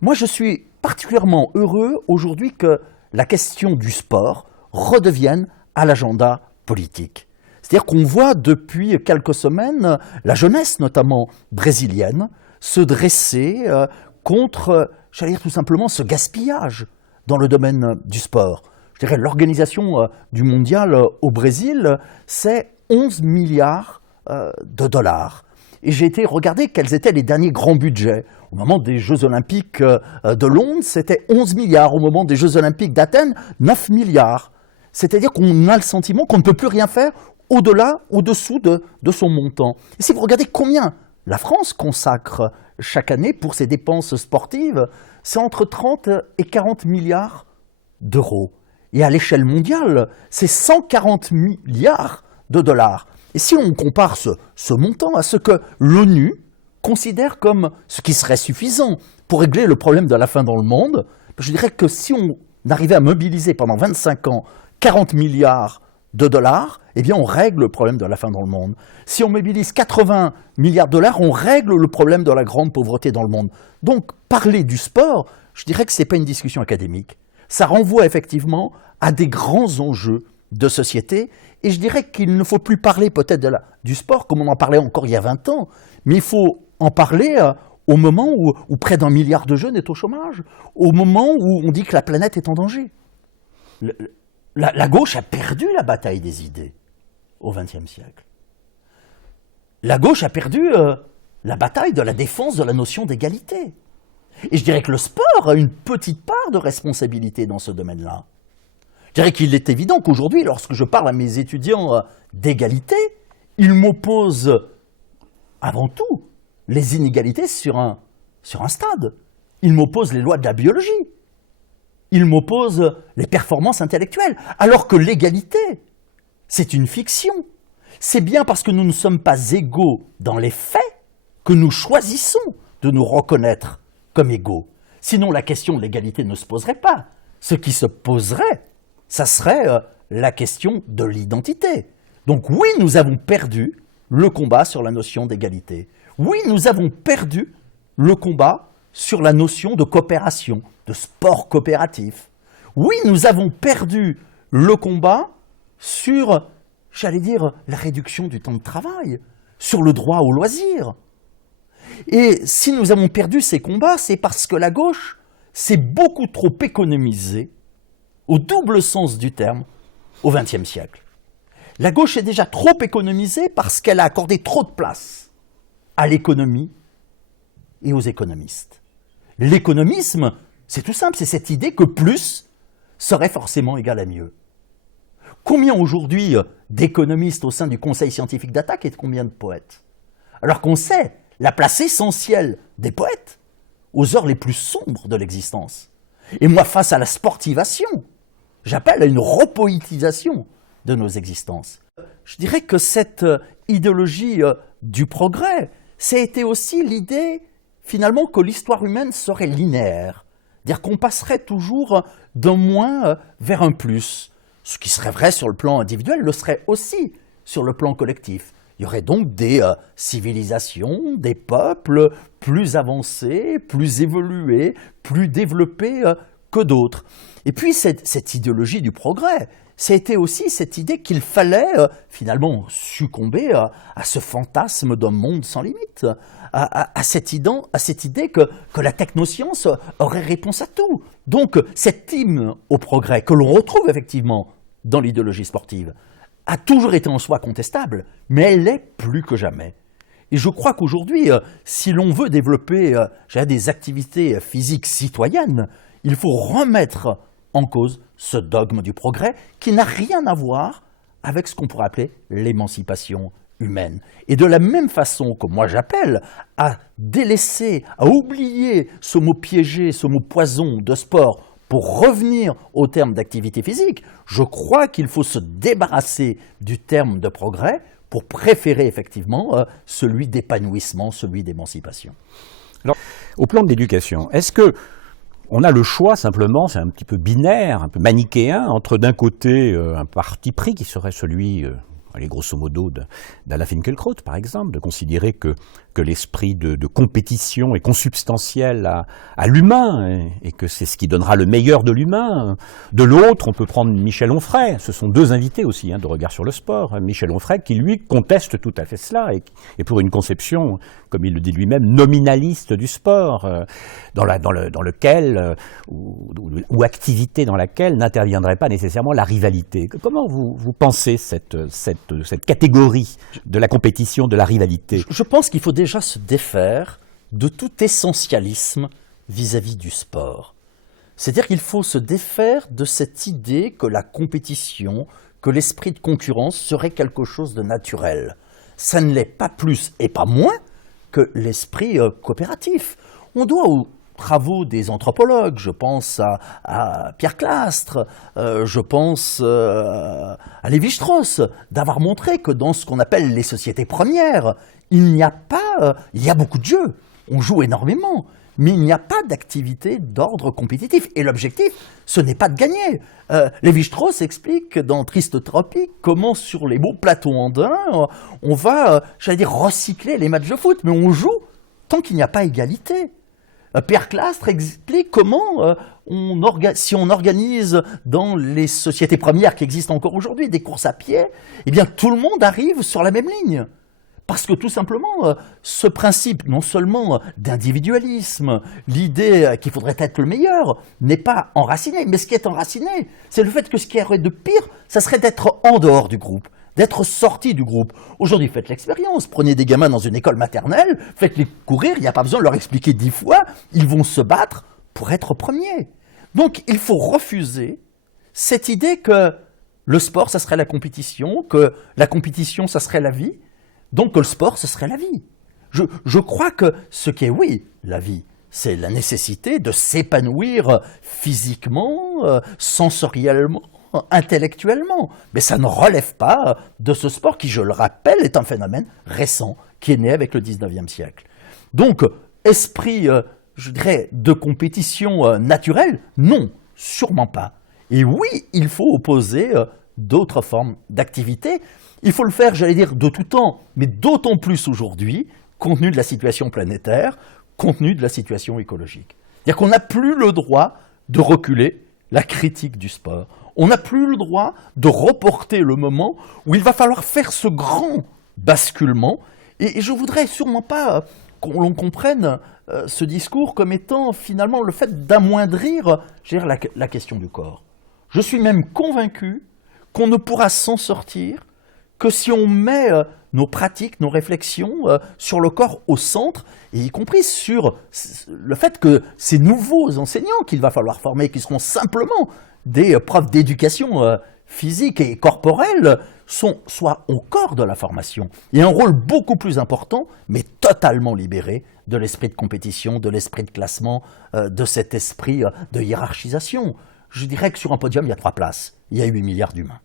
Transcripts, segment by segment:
Moi, je suis particulièrement heureux aujourd'hui que la question du sport redevienne à l'agenda politique. C'est-à-dire qu'on voit depuis quelques semaines la jeunesse, notamment brésilienne, se dresser contre, j'allais dire tout simplement, ce gaspillage dans le domaine du sport. Je dirais l'organisation du mondial au Brésil, c'est 11 milliards de dollars. Et j'ai été regarder quels étaient les derniers grands budgets. Au moment des Jeux Olympiques de Londres, c'était 11 milliards. Au moment des Jeux Olympiques d'Athènes, 9 milliards. C'est-à-dire qu'on a le sentiment qu'on ne peut plus rien faire au-delà, au-dessous de son montant. Et si vous regardez combien la France consacre chaque année pour ses dépenses sportives, c'est entre 30 et 40 milliards d'euros. Et à l'échelle mondiale, c'est 140 milliards de dollars. Et si on compare ce montant à ce que l'ONU considère comme ce qui serait suffisant pour régler le problème de la faim dans le monde, je dirais que si on arrivait à mobiliser pendant 25 ans 40 milliards de dollars, eh bien on règle le problème de la faim dans le monde. Si on mobilise 80 milliards de dollars, on règle le problème de la grande pauvreté dans le monde. Donc parler du sport, je dirais que ce n'est pas une discussion académique. Ça renvoie effectivement à des grands enjeux de société, et je dirais qu'il ne faut plus parler peut-être du sport comme on en parlait encore il y a 20 ans, mais il faut en parler au moment où près d'1 milliard de jeunes est au chômage, au moment où on dit que la planète est en danger. La gauche a perdu la bataille des idées au XXe siècle. La gauche a perdu la bataille de la défense de la notion d'égalité. Et je dirais que le sport a une petite part de responsabilité dans ce domaine-là. Je dirais qu'il est évident qu'aujourd'hui, lorsque je parle à mes étudiants d'égalité, ils m'opposent avant tout les inégalités sur un stade. Ils m'opposent les lois de la biologie. Ils m'opposent les performances intellectuelles. Alors que l'égalité, c'est une fiction. C'est bien parce que nous ne sommes pas égaux dans les faits que nous choisissons de nous reconnaître comme égaux. Sinon, la question de l'égalité ne se poserait pas. Ce qui se poserait, ça serait la question de l'identité. Donc oui, nous avons perdu le combat sur la notion d'égalité. Oui, nous avons perdu le combat sur la notion de coopération, de sport coopératif. Oui, nous avons perdu le combat sur, j'allais dire, la réduction du temps de travail, sur le droit au loisir. Et si nous avons perdu ces combats, c'est parce que la gauche s'est beaucoup trop économisée, au double sens du terme, au XXe siècle. La gauche est déjà trop économisée parce qu'elle a accordé trop de place à l'économie et aux économistes. L'économisme, c'est tout simple, c'est cette idée que plus serait forcément égal à mieux. Combien aujourd'hui d'économistes au sein du Conseil scientifique d'attaque et combien de poètes? Alors qu'on sait la place essentielle des poètes aux heures les plus sombres de l'existence. Et moi, face à la sportivation, j'appelle à une repoétisation de nos existences. Je dirais que cette idéologie du progrès, ça a été aussi l'idée, finalement, que l'histoire humaine serait linéaire. C'est-à-dire qu'on passerait toujours d'un moins vers un plus. Ce qui serait vrai sur le plan individuel le serait aussi sur le plan collectif. Il y aurait donc des civilisations, des peuples plus avancés, plus évolués, plus développés que d'autres. Et puis cette idéologie du progrès, ça a été aussi cette idée qu'il fallait finalement succomber à ce fantasme d'un monde sans limite, à cette idée que la technoscience aurait réponse à tout. Donc cette hymne au progrès que l'on retrouve effectivement dans l'idéologie sportive a toujours été en soi contestable, mais elle l'est plus que jamais. Et je crois qu'aujourd'hui, si l'on veut développer des activités physiques citoyennes, il faut remettre en cause ce dogme du progrès qui n'a rien à voir avec ce qu'on pourrait appeler l'émancipation humaine. Et de la même façon que moi j'appelle à délaisser, à oublier ce mot piégé, ce mot poison de sport pour revenir au terme d'activité physique, je crois qu'il faut se débarrasser du terme de progrès pour préférer effectivement celui d'épanouissement, celui d'émancipation. Alors, au plan de l'éducation, est-ce que on a le choix simplement, c'est un petit peu binaire, un peu manichéen, entre d'un côté un parti pris qui serait celui, allez, grosso modo, d'Ala Finkielkraut par exemple, de considérer que que l'esprit de compétition est consubstantiel à l'humain et que c'est ce qui donnera le meilleur de l'humain. De l'autre, on peut prendre Michel Onfray. Ce sont deux invités aussi de Regard sur le sport. Michel Onfray qui, lui, conteste tout à fait cela et pour une conception, comme il le dit lui-même, nominaliste du sport, dans lequel, ou activité dans laquelle n'interviendrait pas nécessairement la rivalité. Comment vous pensez cette catégorie de la compétition, de la rivalité? Je pense qu'il faut déjà se défaire de tout essentialisme vis-à-vis du sport. C'est-à-dire qu'il faut se défaire de cette idée que la compétition, que l'esprit de concurrence serait quelque chose de naturel. Ça ne l'est pas plus et pas moins que l'esprit coopératif. On doit aux travaux des anthropologues, je pense à Pierre Clastres, je pense à Lévi-Strauss, d'avoir montré que dans ce qu'on appelle les sociétés premières, il y a beaucoup de jeux, on joue énormément, mais il n'y a pas d'activité d'ordre compétitif. Et l'objectif, ce n'est pas de gagner. Lévi-Strauss explique dans Triste Tropique comment sur les beaux plateaux andins, on va, recycler les matchs de foot, mais on joue tant qu'il n'y a pas égalité. Pierre Clastres explique comment, si on organise dans les sociétés premières qui existent encore aujourd'hui des courses à pied, eh bien tout le monde arrive sur la même ligne. Parce que tout simplement, ce principe non seulement d'individualisme, l'idée qu'il faudrait être le meilleur, n'est pas enraciné. Mais ce qui est enraciné, c'est le fait que ce qui aurait de pire, ça serait d'être en dehors du groupe, d'être sorti du groupe. Aujourd'hui, faites l'expérience, prenez des gamins dans une école maternelle, faites-les courir, il n'y a pas besoin de leur expliquer 10 fois, ils vont se battre pour être premiers. Donc il faut refuser cette idée que le sport, ça serait la compétition, que la compétition, ça serait la vie, donc que le sport, ce serait la vie. Je crois que ce qui est, oui, la vie, c'est la nécessité de s'épanouir physiquement, sensoriellement, intellectuellement. Mais ça ne relève pas de ce sport qui, je le rappelle, est un phénomène récent, qui est né avec le 19e siècle. Donc, esprit, je dirais, de compétition naturelle, non, sûrement pas. Et oui, il faut opposer d'autres formes d'activité. Il faut le faire, j'allais dire, de tout temps, mais d'autant plus aujourd'hui, compte tenu de la situation planétaire, compte tenu de la situation écologique. C'est-à-dire qu'on n'a plus le droit de reculer la critique du sport. On n'a plus le droit de reporter le moment où il va falloir faire ce grand basculement. Et je voudrais sûrement pas qu'on comprenne ce discours comme étant finalement le fait d'amoindrir la question du corps. Je suis même convaincu qu'on ne pourra s'en sortir que si on met nos pratiques, nos réflexions sur le corps au centre, et y compris sur le fait que ces nouveaux enseignants qu'il va falloir former, qui seront simplement des profs d'éducation physique et corporelle, soient au corps de la formation, et un rôle beaucoup plus important, mais totalement libéré de l'esprit de compétition, de l'esprit de classement, de cet esprit de hiérarchisation. Je dirais que sur un podium, il y a 3 places, il y a 8 milliards d'humains.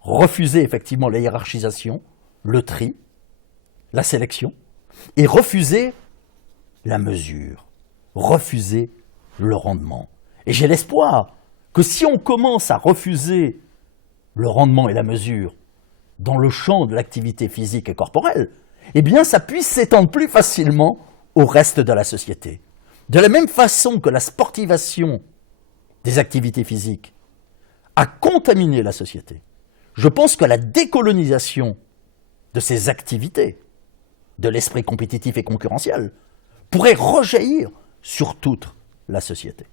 Refuser effectivement la hiérarchisation, le tri, la sélection, et refuser la mesure, refuser le rendement. Et j'ai l'espoir que si on commence à refuser le rendement et la mesure dans le champ de l'activité physique et corporelle, eh bien ça puisse s'étendre plus facilement au reste de la société. De la même façon que la sportivation des activités physiques a contaminé la société, je pense que la décolonisation de ces activités, de l'esprit compétitif et concurrentiel, pourrait rejaillir sur toute la société.